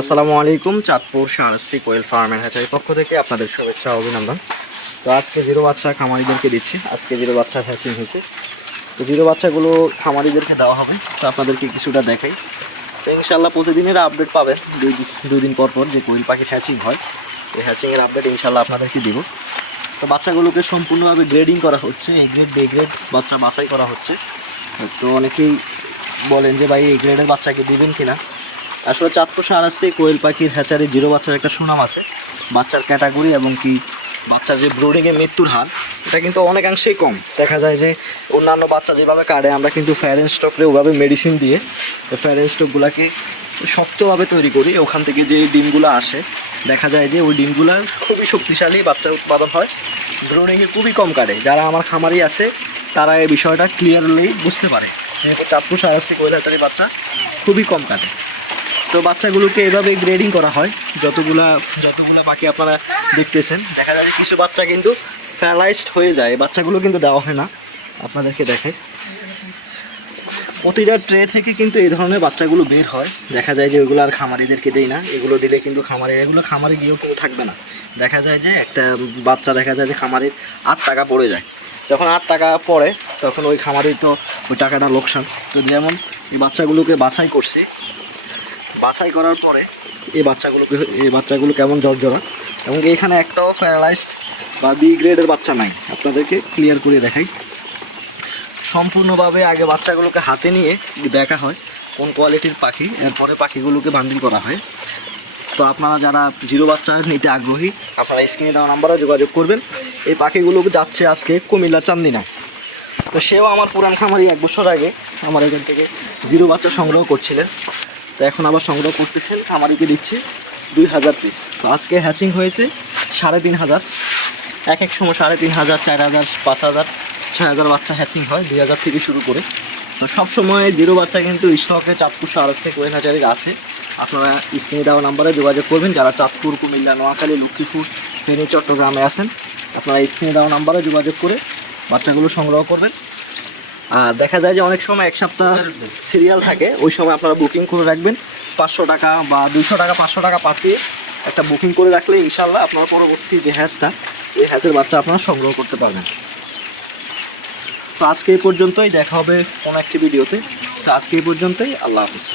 আসসালামু আলাইকুম। চাঁদপুর শাহরাস্তি কোয়েল ফার্মের হ্যাচারির পক্ষ থেকে আপনাদের শুভেচ্ছা ও অভিনন্দন। তো আজকে জিরো বাচ্চা খামারিদেরকে দিচ্ছি। আজকে জিরো বাচ্চা হ্যাচিং হয়েছে, তো জিরো বাচ্চাগুলো খামারিদেরকে দেওয়া হবে। তো আপনাদেরকে কিছুটা দেখাই। তো ইনশাল্লাহ প্রতিদিনের আপডেট পাবেন, দুই দিন পর পর যে কোয়েল পাখি হ্যাচিং হয়, এই হ্যাচিংয়ের আপডেট ইনশাল্লাহ আপনাদেরকে দিব। তো বাচ্চাগুলোকে সম্পূর্ণভাবে গ্রেডিং করা হচ্ছে, এ গ্রেড বি গ্রেড বাচ্চা বাছাই করা হচ্ছে। তো অনেকেই বলেন যে ভাই এই গ্রেডের বাচ্চাকে দিবেন কিনা। আসলে চাঁদপুর শাহরাস্তি কোয়েল পাখির হ্যাচারি জিরো বাচ্চার একটা সুনাম আছে। বাচ্চার ক্যাটাগরি এবং কি বাচ্চার যে ব্রুডিংয়ে মৃত্যুর হার, এটা কিন্তু অনেকাংশেই কম। দেখা যায় যে অন্যান্য বাচ্চা যেভাবে কাটে, আমরা কিন্তু ফ্যারেন স্টকরে ওভাবে মেডিসিন দিয়ে ফ্যারেন স্টকগুলোকে শক্তভাবে তৈরি করি। ওখান থেকে যে ডিমগুলো আসে, দেখা যায় যে ওই ডিমগুলোর খুবই শক্তিশালী বাচ্চা উৎপাদন হয়, ব্রুডিংয়ে খুবই কম কাটে। যারা আমার খামারি আছে তারা এই বিষয়টা ক্লিয়ারলি বুঝতে পারে যে চাঁদপুর শাহরাস্তি কোয়েল হ্যাচারি বাচ্চা খুবই কম কাটে। তো বাচ্চাগুলোকে এভাবে গ্রেডিং করা হয়। যতগুলা বাকি আপনারা দেখতেছেন, দেখা যায় যে কিছু বাচ্চা কিন্তু প্যারালাইজড হয়ে যায়, বাচ্চাগুলো কিন্তু দেওয়া হয় না। আপনাদেরকে দেখে প্রতিটা ট্রে থেকে কিন্তু এই ধরনের বাচ্চাগুলো বের হয়। দেখা যায় যে ওইগুলো আর খামারিদেরকে দেয় না, এগুলো দিলে কিন্তু এগুলো খামারে গিয়েও কিন্তু থাকবে না। দেখা যায় যে একটা বাচ্চা দেখা যায় যে খামারের 8 টাকা পড়ে যায়। যখন 8 টাকা পড়ে তখন ওই খামারের তো ওই টাকাটা লোকসান। তো যেমন এই বাচ্চাগুলোকে বাছাই করার পরে এই বাচ্চাগুলো কেমন জর্জরা, এবং এখানে একটাও প্যারালাইজড বা বি গ্রেডের বাচ্চা নাই। আপনাদেরকে ক্লিয়ার করে দেখাই। সম্পূর্ণভাবে আগে বাচ্চাগুলোকে হাতে নিয়ে দেখা হয় কোন কোয়ালিটির পাখি, এরপরে পাখিগুলোকে বান্ডিল করা হয়। তো আপনারা যারা জিরো বাচ্চা নিতে আগ্রহী, আপনারা স্ক্রিনে দেওয়া নাম্বারে যোগাযোগ করবেন। এই পাখিগুলো যাচ্ছে আজকে কুমিল্লা চান্দিনা। তো সেও আমার পুরান খামারি 1 বছর আগে আমার এখান থেকে জিরো বাচ্চা সংগ্রহ করছিলেন, তো এখন আবার সংগ্রহ করতেছেন। খামারিকে দিচ্ছে 2000 পিস। তো আজকে হ্যাচিং হয়েছে 3500। এক সময় 3500, 4000, 5000, 6000 বাচ্চা হ্যাচিং হয়, 2000 থেকে শুরু করে। তো সবসময় জিরো বাচ্চা কিন্তু স্টকে চাঁদপুর শাহরাস্তি কোয়েল হ্যাচারির আছে। আপনারা স্ক্রিনে দেওয়া নাম্বারে যোগাযোগ করবেন যারা চাঁদপুর, কুমিল্লা, নোয়াখালী, লক্ষ্মীপুর, ফেনী, চট্টগ্রামে আছেন। আপনারা স্ক্রিনে দেওয়া নাম্বারে যোগাযোগ করে বাচ্চাগুলো সংগ্রহ করবেন। আর দেখা যায় যে অনেক সময় 1 সপ্তাহ সিরিয়াল থাকে, ওই সময় আপনারা বুকিং করে রাখবেন। 500 টাকা বা 200 টাকা, 500 টাকা পাঠিয়ে একটা বুকিং করে রাখলে ইনশাল্লাহ আপনার পরবর্তী যে হ্যাচটা, এই হ্যাচের বাচ্চা আপনারা সংগ্রহ করতে পারবেন। তো আজকে এই পর্যন্তই, দেখা হবে কোনো একটি ভিডিওতে। তো আজকে এই পর্যন্তই, আল্লাহ হাফিজ।